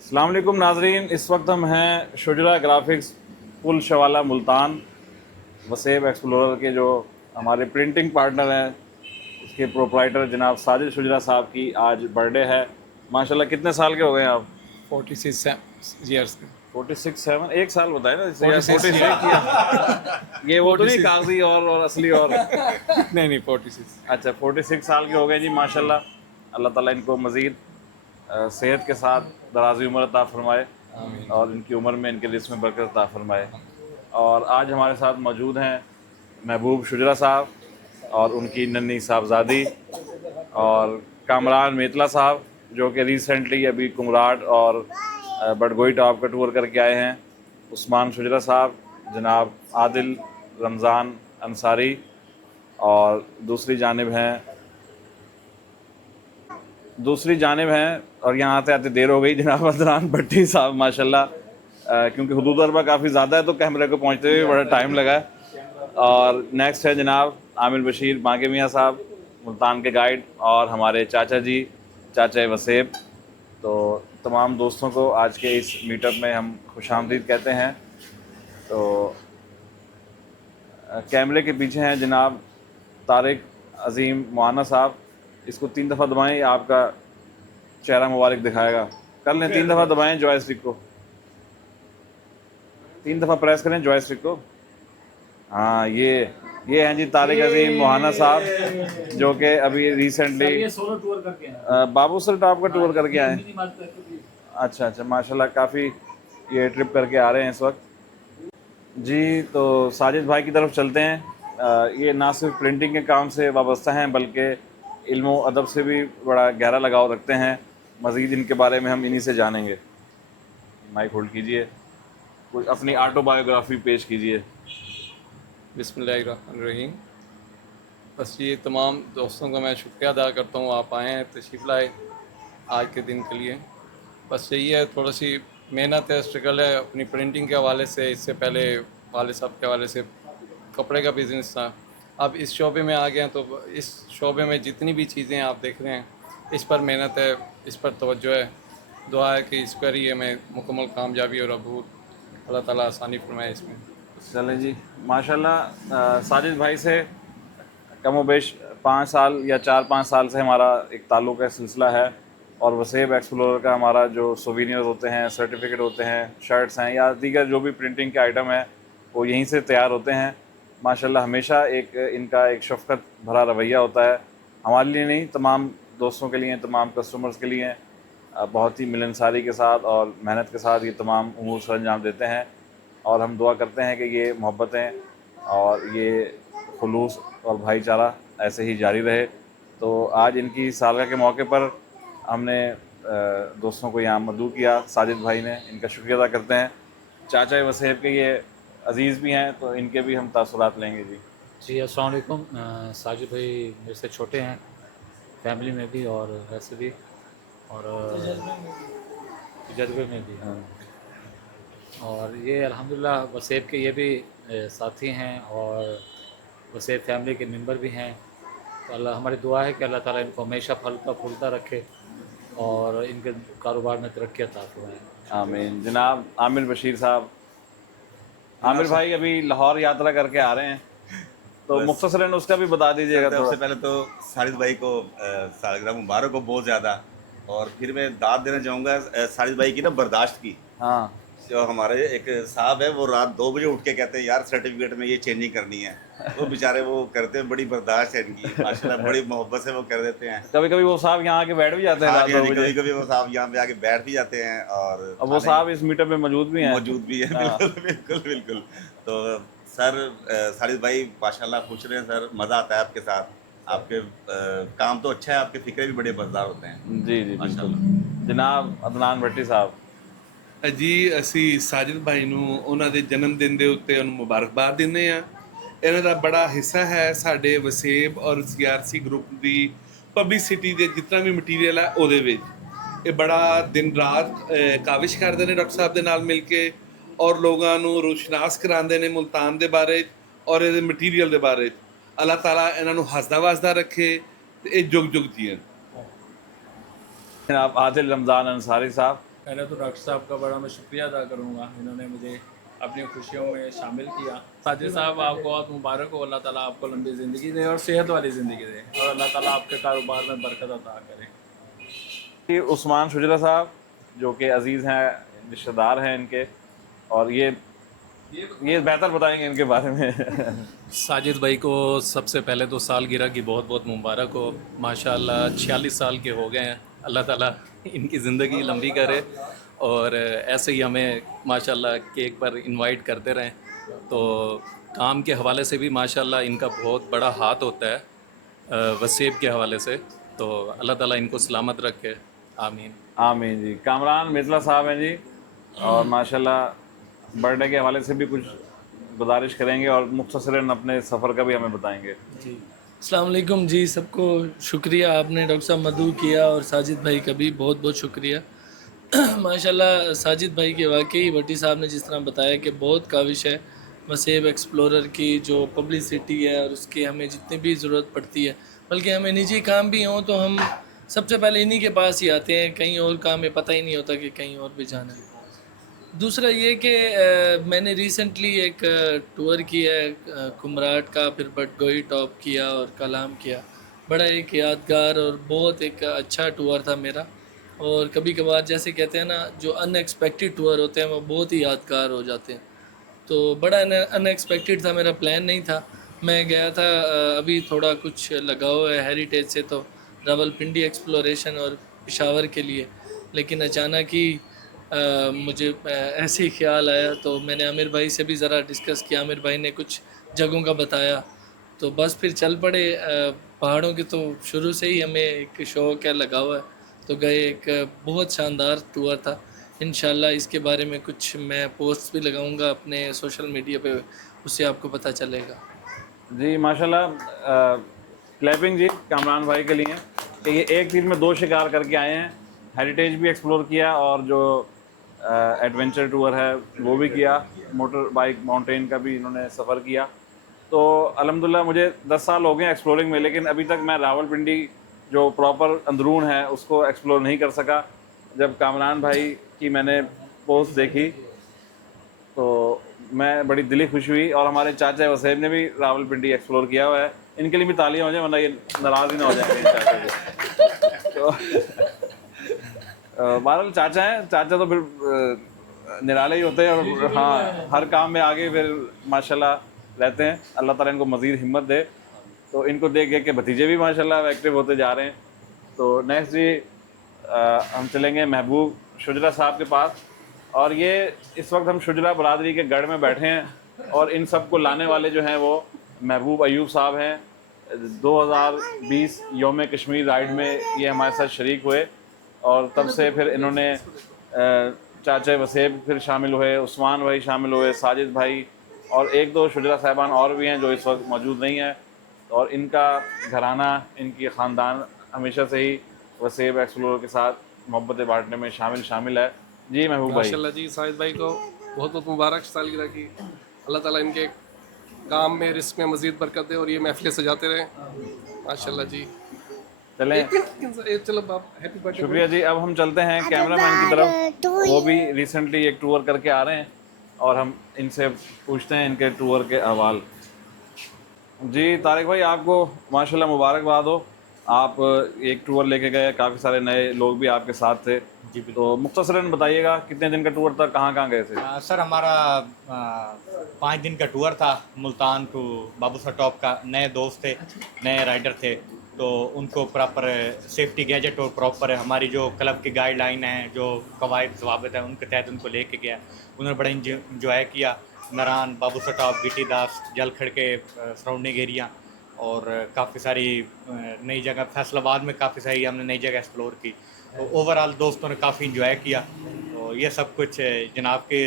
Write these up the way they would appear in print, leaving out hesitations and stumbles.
अस्सलाम वालेकुम नाजरीन, इस वक्त हम हैं शुजरा ग्राफिक्स पुल शवाला मुल्तान। वसेब एक्सप्लोरर के जो हमारे प्रिंटिंग पार्टनर हैं, उसके प्रोप्राइटर जनाब साजिद शुजरा साहब की आज बर्थडे है। माशाल्लाह, कितने साल के हो गए आप? 46 ईयर्स 46-7 एक साल बताए ना इससे, या 46 46 या ये वो तो नहीं 46 कागजी और असली और नहीं 46। अच्छा, 46 साल के हो गए जी माशाल्लाह। अल्लाह ताला इनको मज़ीद सेहत के साथ दराज़ी उम्र अता फरमाए और इनकी उम्र में, इनके रिज़्क़ में बरकत अता फरमाए। और आज हमारे साथ मौजूद हैं महबूब शुजरा साहब और उनकी नन्ही साहबजादी और कामरान मेतला साहब, जो कि रिसेंटली अभी कुमराड और बडगोई टॉप का टूर करके आए हैं। उस्मान शुजरा साहब, जनाब आदिल रमज़ान अंसारी, और दूसरी जानिब हैं और यहाँ आते आते देर हो गई, जनाब अदनान भट्टी साहब माशाल्लाह। क्योंकि हुदूद अरबा काफ़ी ज़्यादा है तो कैमरे को पहुँचते हुए बड़ा टाइम लगा है। और नेक्स्ट है जनाब आमिर बशीर बांके मियाँ साहब, मुल्तान के गाइड, और हमारे चाचा जी, चाचा वसेब। तो तमाम दोस्तों को आज के इस मीटअप में हम खुशामदीद कहते हैं। तो कैमरे के पीछे हैं जनाब तारिक अजीम मुआना साहब। इसको 3 दफ़ा दबाएं, आपका चेहरा मुबारक दिखाएगा। कर लें, 3 दफ़ा दबाएं जॉयस्टिक को, 3 दफ़ा प्रेस करें जॉयस्टिक को। हाँ, ये हैं जी तारिक अजीम मुहाना साहब, जो कि अभी रिसेंटली सोलो टूर करके आए बाबूसर टॉप का टूर करके आए हैं। अच्छा अच्छा, माशाल्लाह काफ़ी ये ट्रिप करके आ रहे हैं इस वक्त जी। तो साजिद भाई की तरफ चलते हैं। ये ना सिर्फ प्रिंटिंग के काम से वाबस्ता हैं, बल्कि इल्म व अदब से भी बड़ा गहरा लगाव रखते हैं। मज़ीद इनके बारे में हम इन्हीं से जानेंगे। माइक होल्ड कीजिए, कुछ अपनी ऑटोबायोग्राफी पेश कीजिए। बिस्मिल्लाहिर्रहमानिर्रहीम। बस ये तमाम दोस्तों का मैं शुक्रिया अदा करता हूँ, आप आए हैं, तशरीफ़ लाए आज के दिन के लिए। बस यही है, थोड़ा सी मेहनत है, स्ट्रगल है अपनी प्रिंटिंग के हवाले से। इससे पहले वाले साहब के हवाले से कपड़े का बिज़नेस था, अब इस शोबे में आ गए हैं। तो इस शोबे में जितनी भी चीज़ें आप देख रहे हैं, इस पर मेहनत है, इस पर तवज्जो है। दुआ है कि इस पर ही हमें मुकम्मल कामयाबी और अबूर अल्लाह ताला आसानी फरमाए इसमें। चलें जी, माशाल्लाह साजिद भाई से कम बेश 5 साल या 4-5 साल से हमारा एक ताल्लुक़ का सिलसिला है। और वसेब एक्सप्लोरर का हमारा जो सोवीनियर्स होते हैं, सर्टिफिकेट होते हैं, शर्ट्स हैं या दीगर जो भी प्रिंटिंग के आइटम है, वो यहीं से तैयार होते हैं। माशाल्लाह हमेशा एक इनका एक शफ़क़त भरा रवैया होता है, हमारे लिए नहीं, तमाम दोस्तों के लिए, तमाम कस्टमर्स के लिए। बहुत ही मिलनसारी के साथ और मेहनत के साथ ये तमाम उमूर सर अंजाम देते हैं। और हम दुआ करते हैं कि ये मोहब्बतें और ये खुलूस और भाईचारा ऐसे ही जारी रहे। तो आज इनकी सालगिरह के मौके पर हमने दोस्तों को यहाँ मदऊ किया, साजिद भाई ने, इनका शुक्रिया अदा करते हैं। चाचा वसेब के ये अज़ीज़ भी हैं, तो इनके भी हम तासुरात लेंगे जी। जी। अस्सलाम वालेकुम। साजिद भाई मेरे से छोटे हैं, फैमिली में भी और वैसे भी, और तजर्बे में भी। हाँ। और ये अल्हम्दुलिल्लाह वसेब के ये भी साथी हैं और वसेब फैमिली के मेंबर भी हैं। तो अल्लाह, हमारी दुआ है कि अल्लाह ताला इनको हमेशा फलता फूलता रखे और इनके कारोबार में तरक्की अता फरमाए। आमीन। जनाब आमिर बशीर साहब, आमिर भाई अभी लाहौर यात्रा करके आ रहे हैं, तो मुख्तसरन उसका भी बता दीजिएगा सबसे थोड़ा। पहले तो साजिद भाई को सालगिरह मुबारक हो बहुत ज़्यादा। और फिर मैं दाद देना चाहूँगा साजिद भाई की ना बर्दाश्त की। हाँ जो हमारे एक साहब है, वो रात 2 बजे उठ के कहते हैं यार सर्टिफिकेट में ये चेंजिंग करनी है, वो बेचारे वो करते हैं, बड़ी बर्दाश्त है इनकी माशाल्लाह, बड़ी मोहब्बत से वो कर देते हैं। कभी कभी वो साहब यहाँ आके बैठ भी जाते हैं हाँ रात जी, हाँ 2 जी, बजे कभी कभी वो साहब यहाँ पे आके बैठ भी जाते हैं और और वो साहब इस मीटअप में मौजूद भी हैं। मौजूद भी है। हाँ। बिल्कुल बिल्कुल बिल्कुल। तो सर साजिद भाई माशाल्लाह खुश रहे सर, मज़ा आता है आपके साथ। आपके काम तो अच्छा है, आपके फिक्रे भी बड़े मज़ेदार होते हैं जी जी बिल्कुल। माशाल्लाह। जनाब अदनान भट्टी साहब, जी ਅਸੀਂ ਸਾਜਿਦ ਭਾਈ ਨੂੰ ਉਹਨਾਂ ਦੇ ਜਨਮ ਦਿਨ ਦੇ ਉੱਤੇ ਉਹਨੂੰ ਮੁਬਾਰਕਬਾਦ ਦਿੰਦੇ ਆ। ਇਹਨਾਂ ਦਾ ਬੜਾ ਹਿੱਸਾ ਹੈ ਸਾਡੇ ਵਸੇਬ ਔਰ ਸੀਆਰਸੀ ਗਰੁੱਪ ਦੀ ਪਬਲਿਸਿਟੀ ਦੇ ਜਿੰਨਾ ਵੀ ਮਟੀਰੀਅਲ ਹੈ ਉਹਦੇ ਵਿੱਚ। ਇਹ ਬੜਾ ਦਿਨ ਰਾਤ ਕਾਵਿਸ਼ ਕਰਦੇ ਨੇ ਡਾਕਟਰ ਸਾਹਿਬ ਦੇ ਨਾਲ ਮਿਲ ਕੇ ਔਰ ਲੋਕਾਂ ਨੂੰ ਰੋਸ਼ਨਾਸ ਕਰਾਉਂਦੇ ਨੇ ਮੁਲਤਾਨ ਦੇ ਬਾਰੇ ਔਰ ਇਹਦੇ ਮਟੀਰੀਅਲ ਦੇ ਬਾਰੇ। ਅੱਲਾਹ ਤਾਲਾ ਇਹਨਾਂ ਨੂੰ ਹੱਸਦਾ ਵਸਦਾ ਰੱਖੇ ਤੇ ਇਹ ਜੁਗ ਜੁਗ ਜੀਣ। जनाब आदिल रमज़ान अंसारी साहब, पहले तो डॉक्टर साहब का बड़ा मैं शुक्रिया अदा करूँगा, इन्होंने मुझे अपनी खुशियों में शामिल किया। साजिद साहब आपको बहुत मुबारक हो, अल्लाह ताला आपको लंबी ज़िंदगी दे और सेहत वाली ज़िंदगी दे, और अल्लाह ताला आपके कारोबार में बरकत अता करे। कि उस्मान शुजरा साहब जो कि अजीज़ हैं, रिश्तेदार हैं इनके, और ये बेहतर बताएंगे इनके बारे में। साजिद भाई को सबसे पहले तो सालगिरह की बहुत बहुत मुबारक हो। माशाल्लाह 46 साल के हो गए हैं, अल्लाह ताला इनकी ज़िंदगी लंबी करे और ऐसे ही हमें माशाल्लाह केक पर इनवाइट करते रहें। तो काम के हवाले से भी माशाल्लाह इनका बहुत बड़ा हाथ होता है वसेब के हवाले से, तो अल्लाह ताला इनको सलामत रखे, आमीन। आमीन जी। कामरान मिर्ज़ा साहब हैं जी, और माशाल्लाह बर्थडे के हवाले से भी कुछ गुजारिश करेंगे और मुख्तसरन अपने सफ़र का भी हमें बताएंगे। जी अस्सलाम वालेकुम जी, सबको शुक्रिया, आपने डॉक्टर साहब मदू किया और साजिद भाई का भी बहुत बहुत शुक्रिया। माशाल्लाह साजिद भाई के वाकई भट्टी साहब ने जिस तरह बताया कि बहुत काविश है वसेब एक्सप्लोरर की, जो पब्लिसिटी है और उसकी हमें जितनी भी ज़रूरत पड़ती है, बल्कि हमें निजी काम भी हों तो हम सबसे पहले इन्हीं के पास ही आते हैं, कहीं और काम में पता ही नहीं होता कि कहीं और भी जाना है। दूसरा ये कि मैंने रिसेंटली एक टूर किया है कुमराट का, फिर बटगोई टॉप किया और कलाम किया। बड़ा एक यादगार और बहुत एक अच्छा टूर था मेरा, और कभी कभार जैसे कहते हैं ना, जो अनएक्सपेक्टेड टूर होते हैं वो बहुत ही यादगार हो जाते हैं। तो बड़ा अनएक्सपेक्टेड था, मेरा प्लान नहीं था। मैं गया था अभी थोड़ा कुछ लगा हुआ है हेरिटेज से, तो रावलपिंडी एक्सप्लोरेशन और पेशावर के लिए, लेकिन अचानक ही मुझे ऐसे ही ख्याल आया, तो मैंने आमिर भाई से भी ज़रा डिस्कस किया, आमिर भाई ने कुछ जगहों का बताया, तो बस फिर चल पड़े। पहाड़ों के तो शुरू से ही हमें एक शौक़ है, लगा हुआ है, तो गए। एक बहुत शानदार टूर था। इंशाल्लाह इसके बारे में कुछ मैं पोस्ट भी लगाऊंगा अपने सोशल मीडिया पे, उससे आपको पता चलेगा। जी माशाल्लाह, क्लैपिंग जी कामरान भाई के लिए कि ये एक तीर में दो शिकार करके आए हैं। हेरिटेज भी एक्सप्लोर किया और जो एडवेंचर टूर है वो भी किया, मोटर बाइक माउंटेन का भी इन्होंने सफ़र किया। तो अल्हम्दुलिल्लाह मुझे 10 साल हो गए एक्सप्लोरिंग में, लेकिन अभी तक मैं रावलपिंडी जो प्रॉपर अंदरून है उसको एक्सप्लोर नहीं कर सका। जब कामरान भाई की मैंने पोस्ट देखी तो मैं बड़ी दिली खुश हुई, और हमारे चाचा वसेब ने भी रावलपिंडी एक्सप्लोर किया हुआ है। इनके लिए भी तालियां हो जाए, वरना ये नाराज़ ही ना हो जाएंगे चाचा जी। तो बहरहाल चाचा हैं, चाचा तो फिर निराले ही होते हैं, और हाँ हर काम में आगे फिर माशाल्लाह रहते हैं। अल्लाह ताला इनको मज़ीद हिम्मत दे। तो इनको देख के भतीजे भी माशाल्लाह एक्टिव होते जा रहे हैं। तो नेक्स्ट जी हम चलेंगे महबूब शुजरा साहब के पास, और ये इस वक्त हम शुजरा बरादरी के गढ़ में बैठे हैं, और इन सब को लाने वाले जो हैं वो महबूब अयूब साहब हैं। 2020 यौम कश्मीर राइड में ये हमारे साथ शरीक हुए, और तब से फिर इन्होंने चाचा वसेब फिर शामिल हुए, उस्मान भाई शामिल हुए, साजिद भाई, और एक दो शुजरा साहबान और भी हैं जो इस वक्त मौजूद नहीं हैं। और इनका घराना, इनकी ख़ानदान हमेशा से ही वसेब एक्सप्लोरर के साथ मोहब्बत बांटने में शामिल है। जी महबूब भाई। माशाल्लाह जी, साजिद भाई को बहुत बहुत मुबारक सालगिरह की। अल्लाह ताला इनके काम में, रिस्क में मज़ीद बरकत दे और ये महफिलें सजाते रहें। माशाल्लाह जी। चलें, चलो बाप, हैप्पी बर्थडे। शुक्रिया जी। अब हम चलते हैं कैमरामैन की तरफ, वो भी रिसेंटली एक टूर करके आ रहे हैं, और हम इनसे पूछते हैं इनके टूर के अहवाल। जी तारिक भाई, आपको माशाल्लाह मुबारकबाद हो। आप एक टूर लेके गए, काफ़ी सारे नए लोग भी आपके साथ थे जी। तो मुख्तसरन बताइएगा कितने दिन का टूर था, कहाँ कहाँ गए थे? सर हमारा 5 दिन का टूर था, मुल्तान टू बाबूसर टॉप का। नए दोस्त थे, नए राइडर थे, तो उनको प्रॉपर सेफ्टी गैजेट और प्रॉपर हमारी जो क्लब की गाइडलाइन है, जो कवायद ज़वाबित है, उनके तहत उनको लेके गया। उन्होंने बड़ा इंजॉय किया। नरान, बाबूसर टॉप, बीटी दास, जलखड़ के सराउंडिंग एरिया, और काफ़ी सारी नई जगह, फैसलाबाद में काफ़ी सारी हमने नई जगह एक्सप्लोर की। तो ओवरऑल दोस्तों ने काफ़ी इंजॉय किया। तो ये सब कुछ जनाब के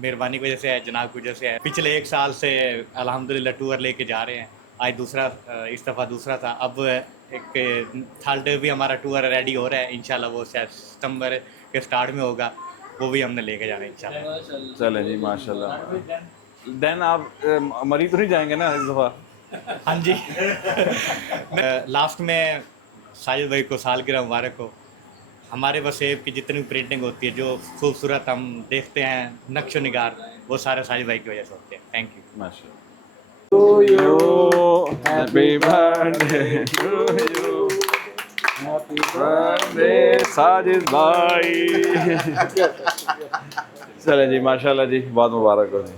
मेहरबानी की वजह से है, जनाब की वजह से है। पिछले 1 साल से अल्हम्दुलिल्लाह टूर लेके जा रहे हैं। आज दूसरा, इस दफ़ा दूसरा था। अब एक थर्ड भी हमारा टूर रेडी हो रहा है, इंशाल्लाह वो शायद सितंबर के स्टार्ट में होगा, वो भी हमने लेके जाना है इंशाल्लाह। चलें जी माशाल्लाह। देन आप मरी तो नहीं जाएंगे ना इस दफ़ा? हाँ जी। लास्ट में साजिद भाई को सालगिरह मुबारक हो। हमारे वसेब की जितनी प्रिंटिंग होती है, जो खूबसूरत हम देखते हैं नक्शो निगार, वो सारे साजिद भाई की वजह से होते हैं। Thank you. माशाल्लाह। To you, happy birthday to you, happy birthday Sajid भाई। चले जी, माशाल्लाह जी, बहुत मुबारक हो जी।